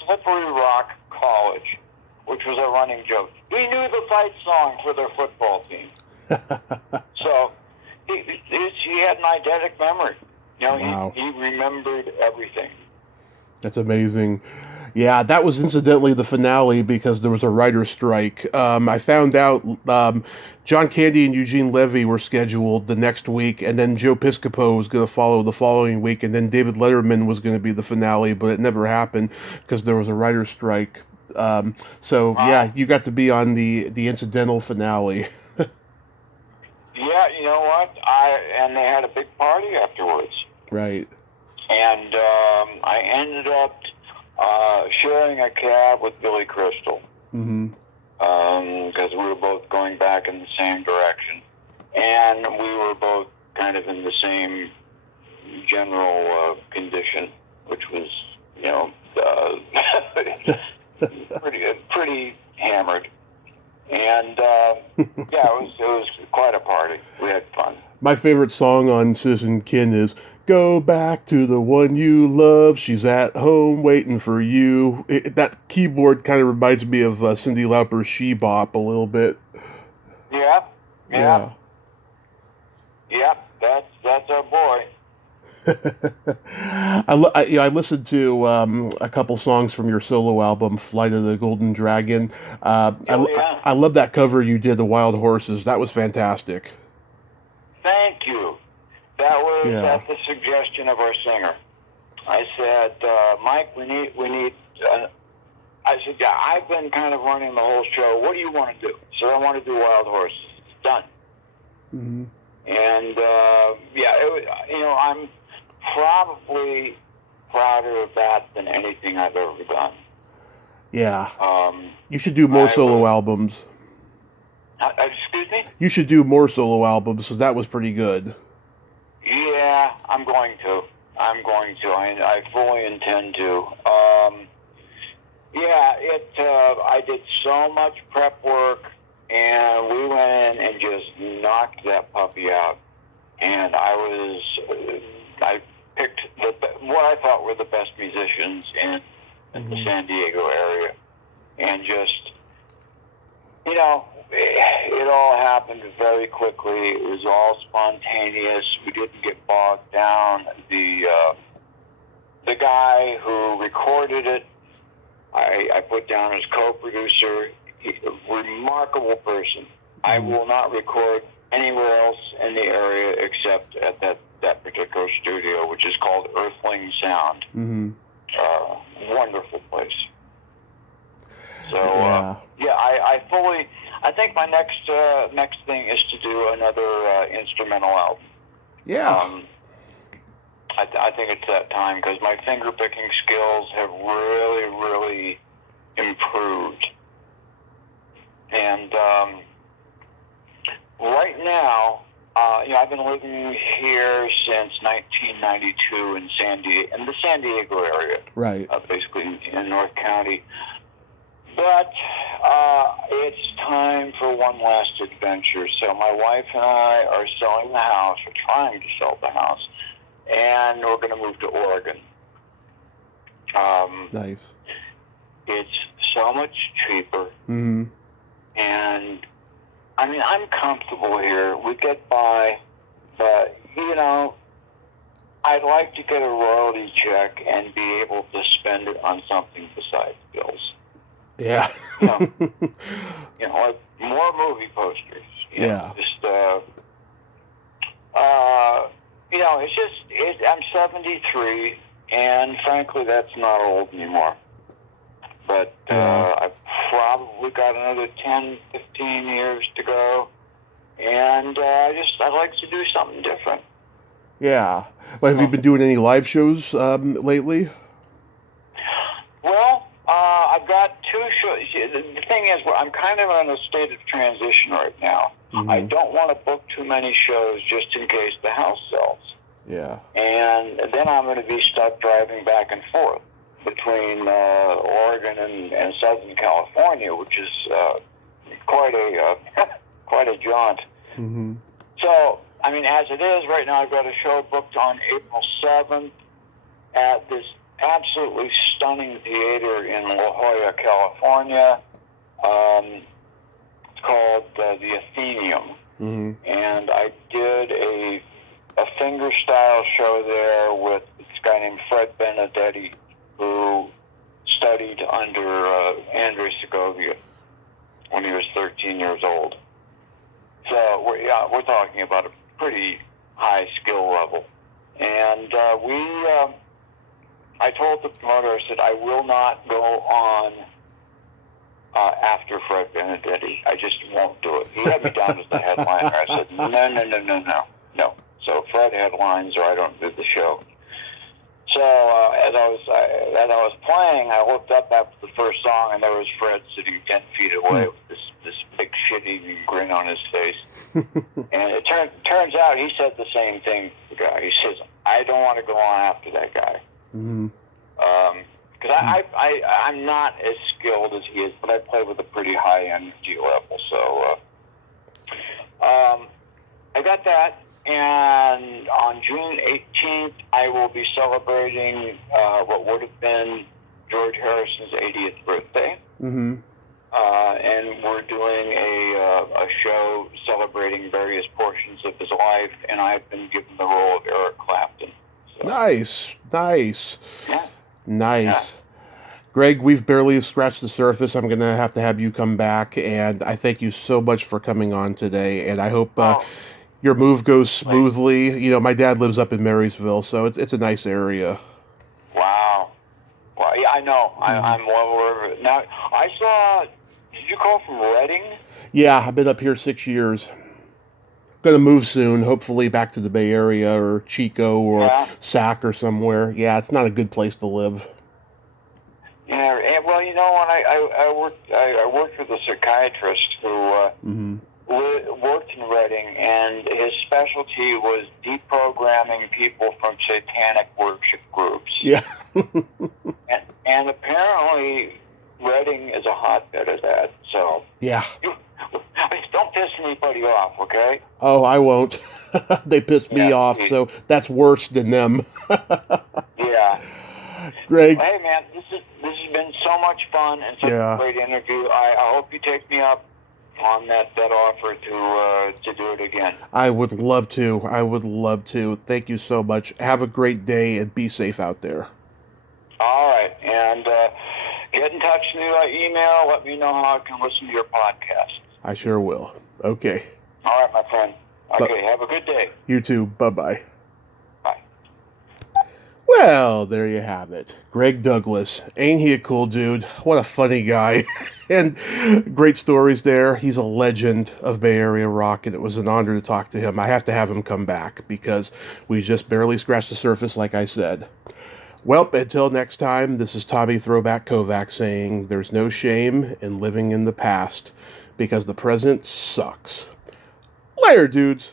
Slippery Rock College, which was a running joke. He knew the fight song for their football team. So he had an eidetic memory. Wow. He remembered everything. That's amazing. Yeah, that was incidentally the finale because there was a writer's strike. I found out John Candy and Eugene Levy were scheduled the next week, and then Joe Piscopo was going to follow the following week, and then David Letterman was going to be the finale, but it never happened because there was a writer's strike. Yeah, you got to be on the incidental finale. Yeah, you know what? And they had a big party afterwards. Right. And I ended up sharing a cab with Billy Crystal. Mm-hmm. because we were both going back in the same direction, and we were both kind of in the same general condition, which was, pretty hammered. And it was quite a party. We had fun. My favorite song on Citizen Kihn is "Go Back to the One You Love. She's at home waiting for you." That keyboard kind of reminds me of Cyndi Lauper's "She Bop" a little bit. Yeah. That's our boy. I listened to a couple songs from your solo album, Flight of the Golden Dragon. I love that cover you did, the Wild Horses. That was fantastic. Thank you. That was at the suggestion of our singer. I said, Mike, we need. I said, yeah, I've been kind of running the whole show. What do you want to do? So I want to do Wild Horses. It's done. Mm-hmm. And I'm probably prouder of that than anything I've ever done. Yeah. You should do more solo albums. Excuse me? You should do more solo albums, because that was pretty good. Yeah, I'm going to. I fully intend to. I did so much prep work, and we went in and just knocked that puppy out. And I picked what I thought were the best musicians in the San Diego area, and just, it all happened very quickly. It was all spontaneous. We didn't get bogged down. The guy who recorded it, I put down as co-producer. He's a remarkable person. I will not record anywhere else in the area except at that particular studio, which is called Earthling Sound. Mm-hmm. Wonderful place. So I think my next thing is to do another instrumental album. Yeah. I think it's that time, because my finger picking skills have really, really improved. And right now, I've been living here since 1992 in the San Diego area. Right. Basically in North County. But it's time for one last adventure. So my wife and I are selling the house. We're trying to sell the house. And we're going to move to Oregon. Nice. It's so much cheaper. Mm-hmm. And, I'm comfortable here. We get by. But, I'd like to get a royalty check and be able to spend it on something besides bills. Yeah. Like more movie posters. I'm 73, and frankly, that's not old anymore. But I've probably got another 10, 15 years to go, and I'd like to do something different. Yeah. Well, have you been doing any live shows lately? Well, I've got 2 shows. The thing is, I'm kind of in a state of transition right now. Mm-hmm. I don't want to book too many shows just in case the house sells. Yeah. And then I'm going to be stuck driving back and forth between Oregon and Southern California, which is quite a jaunt. Mm-hmm. So, as it is right now, I've got a show booked on April 7th at this absolutely stunning theater in La Jolla, California. It's called the Athenaeum. Mm-hmm. And I did a finger-style show there with this guy named Fred Benedetti, who studied under Andres Segovia when he was 13 years old. So we're talking about a pretty high skill level. And I told the promoter, I said, I will not go on after Fred Benedetti. I just won't do it. He had me down as the headliner. I said, no. So Fred headlines or I don't do the show. So as I was playing, I looked up after the first song, and there was Fred sitting 10 feet away with this big shit-eating grin on his face. And it turns out he said the same thing to the guy. He says, "I don't want to go on after that guy." Because I'm not as skilled as he is, but I play with a pretty high energy level. So I got that. And on June 18th, I will be celebrating what would have been George Harrison's 80th birthday. And we're doing a show celebrating various portions of his life, and I've been given the role of Eric Clapton. So. Nice. Yeah. Nice. Yeah. Greg, we've barely scratched the surface. I'm going to have you come back, and I thank you so much for coming on today, and I hope your move goes smoothly. You know, my dad lives up in Marysville, so it's a nice area. Wow. Well, yeah, I know. I'm well aware of it. Now, I saw, did you call from Reading? Yeah, I've been up here 6 years. Going to move soon, hopefully back to the Bay Area or Chico or Sac or somewhere. Yeah, it's not a good place to live. Yeah, and, well, you know, when I worked with a psychiatrist who worked in Reading, and his specialty was deprogramming people from satanic worship groups. Yeah. and apparently Reading is a hotbed of that. So yeah. Don't piss anybody off, okay? Oh, I won't. They pissed me off, so that's worse than them. Yeah. Greg. Well, hey, man, this has been so much fun and such a great interview. I hope you take me up on that offer to do it again. I would love to. Thank you so much. Have a great day and be safe out there. All right. And get in touch through email. Let me know how I can listen to your podcast. I sure will. Okay. All right, my friend. Okay, have a good day. You too. Bye-bye. Bye. Well, there you have it. Greg Douglas. Ain't he a cool dude? What a funny guy. And great stories there. He's a legend of Bay Area rock, and it was an honor to talk to him. I have to have him come back because we just barely scratched the surface, like I said. Well, until next time, this is Tommy Throwback Kovac saying there's no shame in living in the past because the present sucks. Later, dudes.